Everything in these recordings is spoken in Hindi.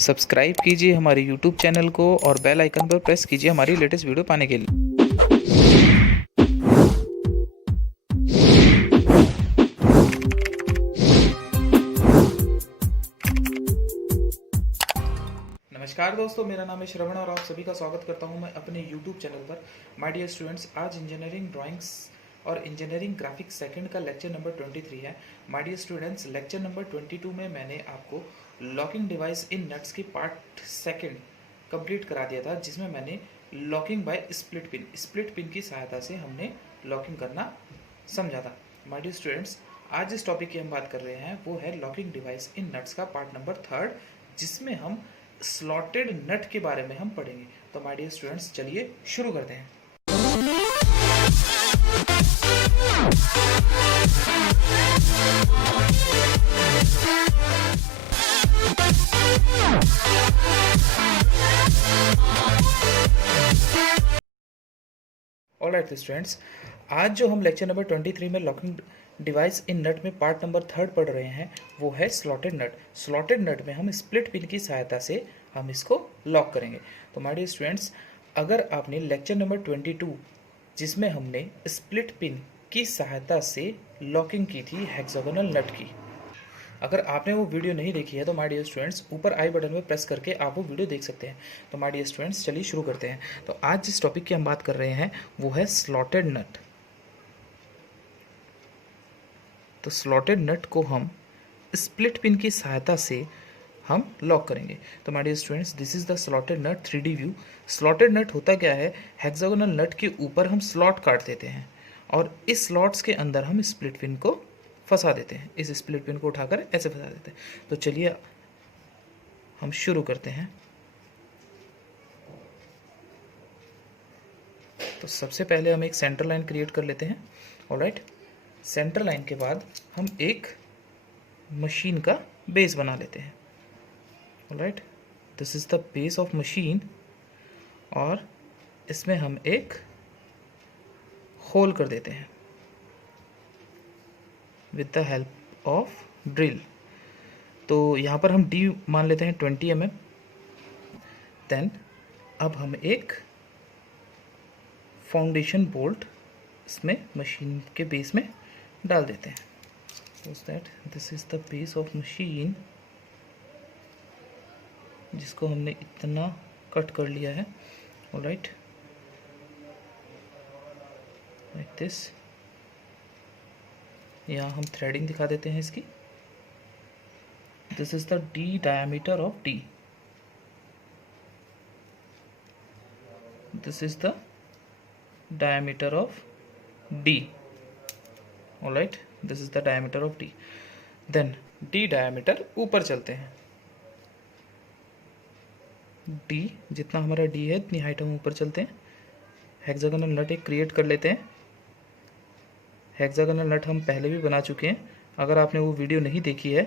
सब्सक्राइब कीजिए हमारे यूट्यूब चैनल को और बेल आइकन पर प्रेस कीजिए हमारी लेटेस्ट वीडियो पाने के लिए। नमस्कार दोस्तों, मेरा नाम है श्रवण और आप सभी का स्वागत करता हूं मैं अपने YouTube चैनल पर। माय डियर स्टूडेंट्स, आज इंजीनियरिंग ड्राइंग्स और इंजीनियरिंग ग्राफिक्स सेकंड का लेक्चर नंबर 23 है। My dear students, lecture number 22 में मैंने आपको लॉकिंग डिवाइस इन नट्स की पार्ट सेकंड कंप्लीट करा दिया था, जिसमें मैंने लॉकिंग बाय स्प्लिट पिन की सहायता से हमने लॉकिंग करना समझा था। माय डियर स्टूडेंट्स, आज जिस टॉपिक की हम बात कर रहे हैं वो है लॉकिंग डिवाइस इन नट्स का पार्ट नंबर 3, जिसमें हम स्लॉटेड नट के बारे में हम पढ़ेंगे। तो माय डियर स्टूडेंट्स, चलिए शुरू करते हैं। ऑलराइट स्टूडेंट्स, आज जो हम लेक्चर नंबर 23 में लॉकिंग डिवाइस इन नट में पार्ट नंबर 3 पढ़ रहे हैं वो है स्लॉटेड नट। स्लॉटेड नट में हम स्प्लिट पिन की सहायता से हम इसको लॉक करेंगे। तो माय डियर स्टूडेंट्स, अगर आपने लेक्चर नंबर 22 जिसमें हमने स्प्लिट पिन की सहायता से लॉकिंग की थी हेक्सागोनल नट की, अगर आपने वो वीडियो नहीं देखी है तो माय डियर स्टूडेंट्स ऊपर आई बटन में प्रेस करके आप वो वीडियो देख सकते हैं। तो माय डियर स्टूडेंट्स, चलिए शुरू करते हैं। तो आज जिस टॉपिक की हम बात कर रहे हैं वो है स्लॉटेड नट। तो स्लॉटेड नट को हम स्प्लिट पिन की सहायता से हम लॉक करेंगे। तो my dear students, this is the slotted nut 3D view. Slotted nut होता क्या है, हेक्सागोनल नट के ऊपर हम स्लॉट काट देते हैं और इस स्लॉट्स के अंदर हम स्प्लिट पिन को फंसा देते हैं। इस स्प्लिट पिन को उठाकर ऐसे फंसा देते हैं। तो चलिए हम शुरू करते हैं। तो सबसे पहले हम एक सेंटर लाइन क्रिएट कर लेते हैं। ऑलराइट, सेंटर लाइन के बाद हम एक मशीन का बेस बना लेते हैं। Alright, this is the base of machine और इसमें हम एक होल कर देते हैं with the help of drill. तो यहाँ पर हम डी मान लेते हैं 20 mm। देन अब हम एक फाउंडेशन बोल्ट इसमें मशीन के बेस में डाल देते हैं। So that this is the base of machine, जिसको हमने इतना कट कर लिया है। Alright, like this. यहाँ हम थ्रेडिंग दिखा देते हैं इसकी। This is the D diameter of D. This is the diameter of D. Alright, this is the diameter of D. Then D diameter ऊपर चलते हैं। डी, जितना हमारा डी है इतनी हाइट हम ऊपर चलते हैं। हेक्सागोनल नट एक क्रिएट कर लेते हैं। हेक्सागोनल नट हम पहले भी बना चुके हैं। अगर आपने वो वीडियो नहीं देखी है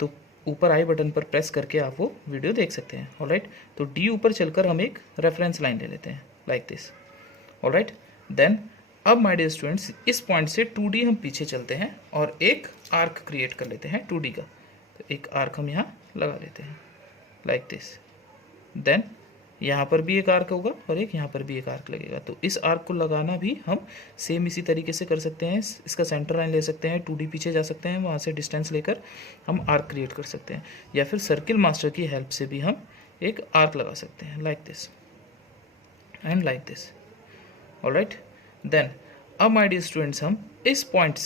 तो ऊपर आई बटन पर प्रेस करके आप वो वीडियो देख सकते हैं। ऑलराइट, तो डी ऊपर चलकर हम एक रेफरेंस लाइन ले लेते हैं लाइक दिस। ऑलराइट, देन अब माय डियर स्टूडेंट्स, इस पॉइंट से 2D हम पीछे चलते हैं और एक आर्क क्रिएट कर लेते हैं 2D का। तो एक आर्क हम यहाँ लगा लेते हैं लाइक दिस। देन यहाँ पर भी एक आर्क होगा और एक यहाँ पर भी एक आर्क लगेगा। तो इस आर्क को लगाना भी हम सेम इसी तरीके से कर सकते हैं। इसका सेंटर लाइन ले सकते हैं, 2D पीछे जा सकते हैं, वहाँ से डिस्टेंस लेकर हम आर्क क्रिएट कर सकते हैं, या फिर सर्किल मास्टर की हेल्प से भी हम एक आर्क लगा सकते हैं like this and like this. Alright, then अब माय डियर स्टूडेंट्स, हम इस पॉइंट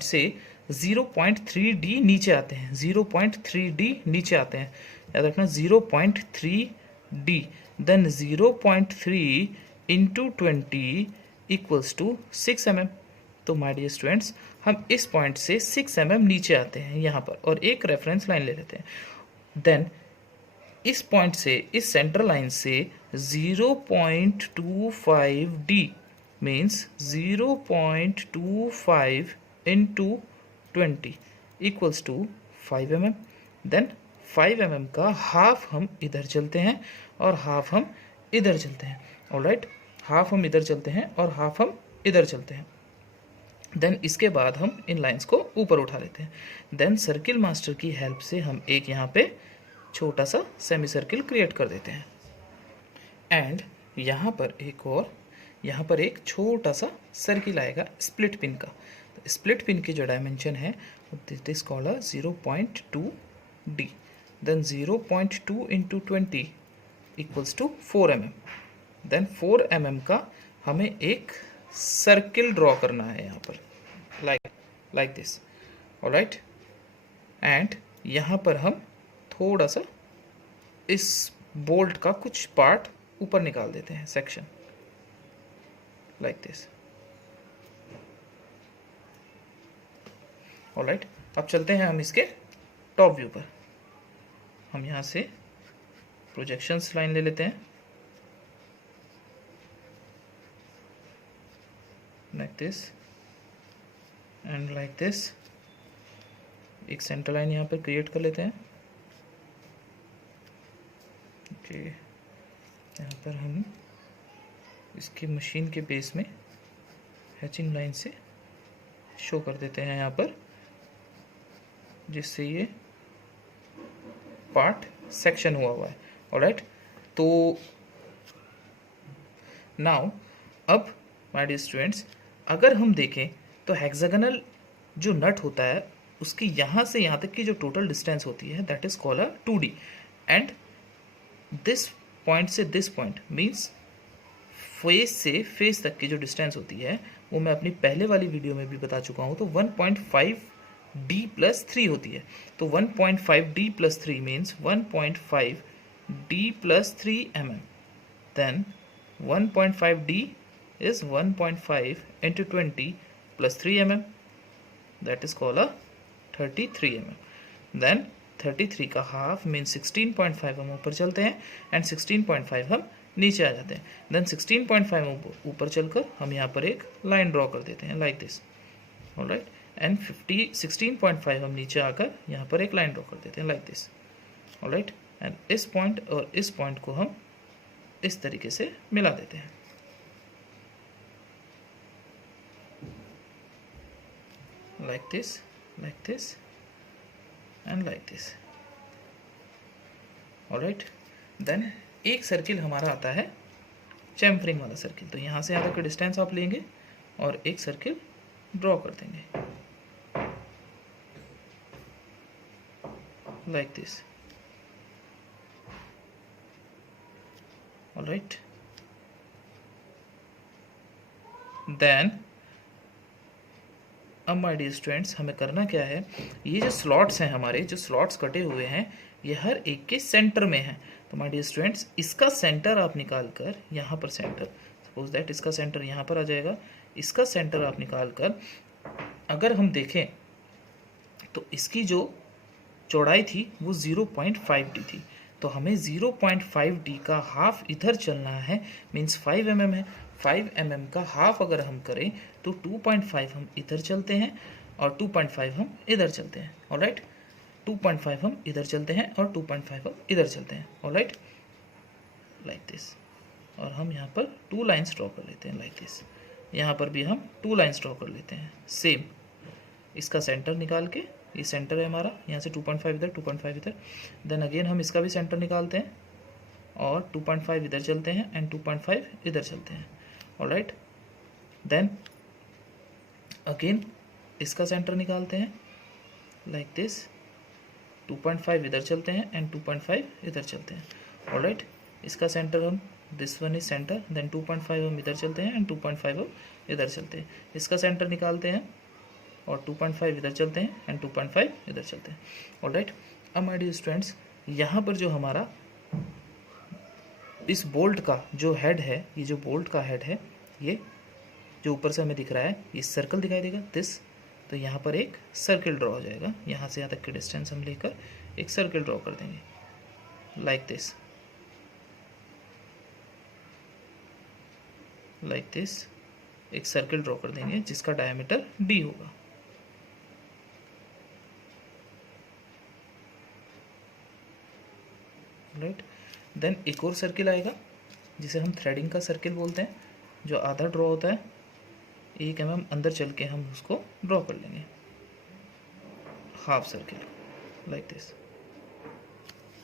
से 0.3D नीचे आते हैं। 0.3D नीचे आते हैं, याद रखना 0.3D। Then 0.3 into 20 equals to 6 mm। तो माय डियर स्टूडेंट्स, हम इस पॉइंट से 6 mm नीचे आते हैं यहाँ पर और एक रेफरेंस लाइन ले लेते हैं। देन इस पॉइंट से, इस सेंटर लाइन से 0.25D means 0.25 into 20 equals to 5 mm। Then 5 mm का हाफ हम इधर चलते हैं और हाफ हम इधर चलते हैं। ऑलराइट, हाफ हम इधर चलते हैं और हाफ हम इधर चलते हैं। देन इसके बाद हम इन लाइंस को ऊपर उठा लेते हैं। देन सर्किल मास्टर की हेल्प से हम एक यहाँ पे छोटा सा सेमी सर्किल क्रिएट कर देते हैं। एंड यहाँ पर एक छोटा सा सर्किल आएगा स्प्लिट पिन का। तो स्प्लिट पिन की जो डायमेंशन है this is called 0.2D। Then 0.2 into 20 equals to 4 mm। Then 4 mm का हमें एक सर्किल ड्रॉ करना है यहाँ पर, लाइक दिस। ऑलराइट, एंड यहाँ पर हम थोड़ा सा इस बोल्ट का कुछ पार्ट ऊपर निकाल देते हैं, सेक्शन लाइक दिस। ऑलराइट, अब चलते हैं हम इसके टॉप व्यू पर। हम यहाँ से प्रोजेक्शंस लाइन ले लेते हैं like this and like this. एक सेंटर लाइन यहाँ पर क्रिएट कर लेते हैं। ओके, यहाँ पर हम इसकी मशीन के बेस में हैचिंग लाइन से शो कर देते हैं यहाँ पर, जिससे ये पार्ट सेक्शन हुआ है। ऑलराइट, तो नाउ अब माय डियर स्टूडेंट्स, अगर हम देखें तो हेक्सागोनल जो नट होता है उसकी यहाँ से यहाँ तक की जो टोटल डिस्टेंस होती है that is called 2D। And this point से दिस पॉइंट मीन्स फेस से फेस तक की जो डिस्टेंस होती है वो मैं अपनी पहले वाली वीडियो में भी बता चुका हूँ। तो 1.5D+3 होती है। तो 1.5D+3 means 1.5D+3 mm। Then 1.5D is 1.5 into 20 plus 3 mm, that is called 33 mm। then 33 का हाफ मीन 16.5 हम ऊपर चलते हैं एंड 16.5 हम नीचे आ जाते हैं। देन 16.5 ऊपर चलकर हम यहाँ पर एक लाइन ड्रॉ कर देते हैं लाइक दिस। ऑलराइट, एंड 16.5 हम नीचे आकर यहाँ पर एक लाइन ड्रॉ कर देते हैं लाइक दिस। ऑलराइट, एंड इस पॉइंट और इस पॉइंट को हम इस तरीके से मिला देते हैं like this and like this। Alright, then एक सर्किल हमारा आता है चैम्फरिंग वाला सर्किल। तो यहाँ से यहाँ तक का डिस्टेंस आप लेंगे और एक सर्किल ड्रॉ कर देंगे like this। ऑलराइट, देन अब माय डियर स्टूडेंट्स हमें करना क्या है, ये जो स्लॉट्स हैं हमारे, जो स्लॉट्स कटे हुए हैं ये हर एक के सेंटर में हैं। तो माय डियर स्टूडेंट्स इसका सेंटर आप निकाल कर यहाँ पर सेंटर, सपोज दैट इसका सेंटर यहाँ पर आ जाएगा। इसका सेंटर आप निकाल कर अगर हम देखें तो इसकी जो चौड़ाई थी वो 0.5D थी। तो हमें 0.5D का हाफ इधर चलना है, मीन्स 5 mm है। 5 mm का हाफ अगर हम करें तो 2.5 हम इधर चलते हैं और 2.5 हम इधर चलते हैं। ऑलराइट, 2.5 हम इधर चलते हैं और 2.5 हम इधर चलते हैं। Alright, like this. और हम यहाँ पर 2 लाइन्स ड्रॉ कर लेते हैं लाइक दिस। यहाँ पर भी हम 2 लाइन्स ड्रॉ कर लेते हैं सेम। इसका सेंटर निकाल के, ये सेंटर है हमारा, यहाँ से 2.5 इधर 2.5 इधर। देन अगेन हम इसका भी सेंटर निकालते हैं और 2.5 इधर चलते हैं एंड 2.5 इधर चलते हैं। ऑलराइट, देन अगेन इसका सेंटर निकालते हैं लाइक दिस। 2.5 इधर चलते हैं एंड 2.5 इधर चलते हैं। ऑलराइट, इसका सेंटर हम, this one is centre, then 2.5 हम इधर चलते हैं एंड 2.5 हम इधर चलते हैं। इसका सेंटर निकालते हैं और 2.5 इधर चलते हैं एंड 2.5 इधर चलते हैं। ऑलराइट, अब माय डियर स्टूडेंट्स यहाँ पर जो हमारा इस बोल्ट का जो हेड है, ये जो बोल्ट का हेड है, ये जो ऊपर से हमें दिख रहा है, ये सर्कल दिखाई देगा दिस। तो यहाँ पर एक सर्किल ड्रॉ हो जाएगा। यहाँ से यहाँ तक की डिस्टेंस हम लेकर एक सर्किल ड्रॉ कर देंगे लाइक दिस, लाइक दिस। एक सर्किल ड्रॉ कर देंगे जिसका डायमीटर d होगा। राइट, देन एक और सर्किल आएगा जिसे हम थ्रेडिंग का सर्किल बोलते हैं, जो आधा ड्रॉ होता है। 1 mm अंदर चल के हम उसको ड्रॉ कर लेंगे, half circle like this.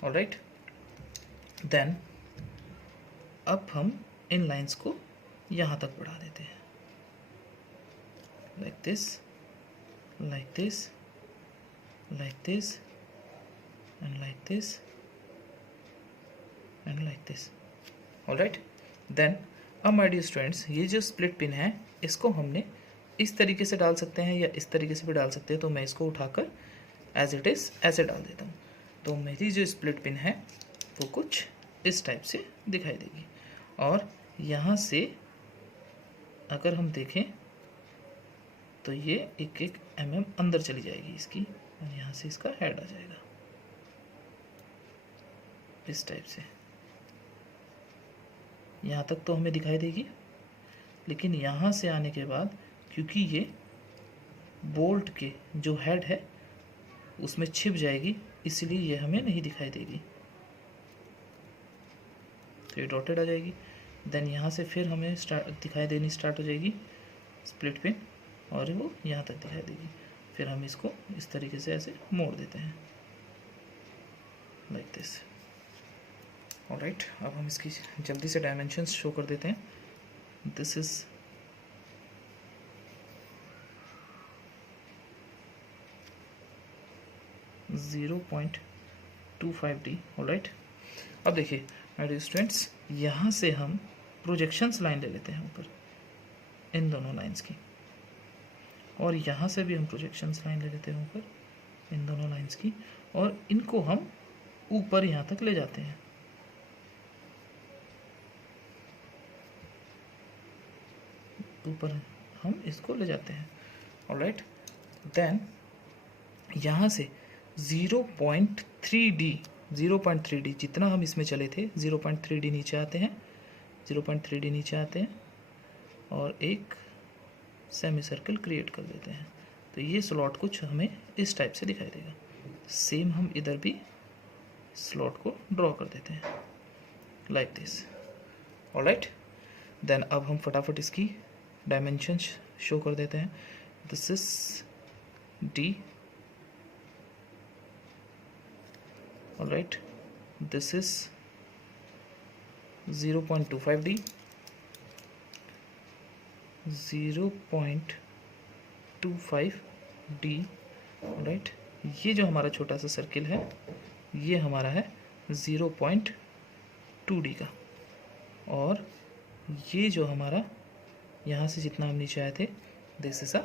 Alright. Then अब हम इन लाइंस को यहाँ तक बढ़ा देते हैं, like this, like this, like this and like this and like this, alright. Then अब माय डियर स्टूडेंट्स, ये जो स्प्लिट पिन है इसको हमने इस तरीके से डाल सकते हैं या इस तरीके से भी डाल सकते हैं, तो मैं इसको उठाकर एज इट इज़ ऐसे डाल देता हूँ। तो मेरी जो स्प्लिट पिन है वो कुछ इस टाइप से दिखाई देगी, और यहाँ से अगर हम देखें तो ये 1-1 mm अंदर चली जाएगी इसकी, और यहाँ से इसका हेड आ जाएगा इस टाइप से। यहाँ तक तो हमें दिखाई देगी, लेकिन यहाँ से आने के बाद क्योंकि ये बोल्ट के जो हेड है उसमें छिप जाएगी, इसलिए ये हमें नहीं दिखाई देगी, तो ये डॉटेड आ जाएगी। देन यहाँ से फिर हमें दिखाई देनी स्टार्ट हो जाएगी स्प्लिट पिन, और वो यहाँ तक दिखाई देगी। फिर हम इसको इस तरीके से ऐसे मोड़ देते हैं लाइक दिस, ऑलराइट। अब हम इसकी जल्दी से डायमेंशंस शो कर देते हैं। This is 0.25D, alright. अब देखिए माय डियर स्टूडेंट्स, यहाँ से हम प्रोजेक्शंस लाइन ले लेते हैं ऊपर इन दोनों लाइंस की, और यहाँ से भी हम प्रोजेक्शंस लाइन ले लेते हैं ऊपर इन दोनों लाइंस की, और इनको हम ऊपर यहाँ तक ले जाते हैं। ऊपर हम इसको ले जाते हैं, ऑलराइट। देन यहाँ से 0.3D जितना हम इसमें चले थे 0.3D नीचे आते हैं, 0.3D नीचे आते हैं और एक सेमी सर्कल क्रिएट कर देते हैं। तो ये स्लॉट कुछ हमें इस टाइप से दिखाई देगा। सेम हम इधर भी स्लॉट को ड्रॉ कर देते हैं लाइक दिस, ऑलराइट। देन अब हम फटाफट इसकी डायमेंशन शो कर देते हैं। This is D, alright. This is 0.25D, 0.25D, alright. ये जो हमारा छोटा सा सर्किल है ये हमारा है 0.2D का, और ये जो हमारा यहाँ से जितना हम नीचे आए थे this is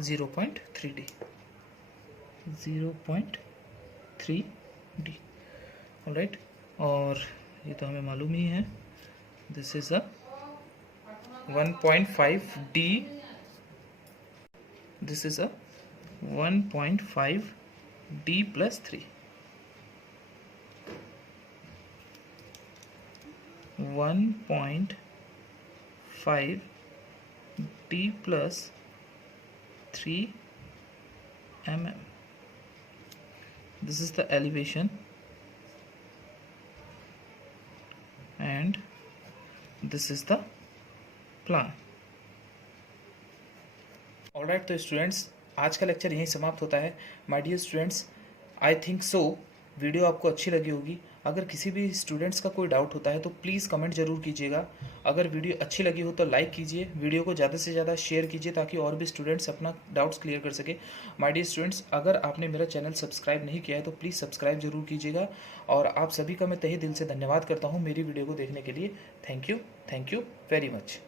0.3D, 0.3D, alright. और ये तो हमें मालूम ही है, this is 1.5D, this is 1.5D plus 3, 1.5D plus 3 mm. This is the elevation and this is the plan. Alright, तो स्टूडेंट्स आज का लेक्चर यहीं समाप्त होता है। My dear students, I think so video आपको अच्छी लगी होगी। अगर किसी भी स्टूडेंट्स का कोई डाउट होता है तो प्लीज़ कमेंट ज़रूर कीजिएगा। अगर वीडियो अच्छी लगी हो तो लाइक कीजिए, वीडियो को ज़्यादा से ज़्यादा शेयर कीजिए ताकि और भी स्टूडेंट्स अपना डाउट्स क्लियर कर सके। माय डियर स्टूडेंट्स, अगर आपने मेरा चैनल सब्सक्राइब नहीं किया है तो प्लीज़ सब्सक्राइब जरूर कीजिएगा। और आप सभी का मैं तहे दिल से धन्यवाद करता हूँ मेरी वीडियो को देखने के लिए। Thank you very much.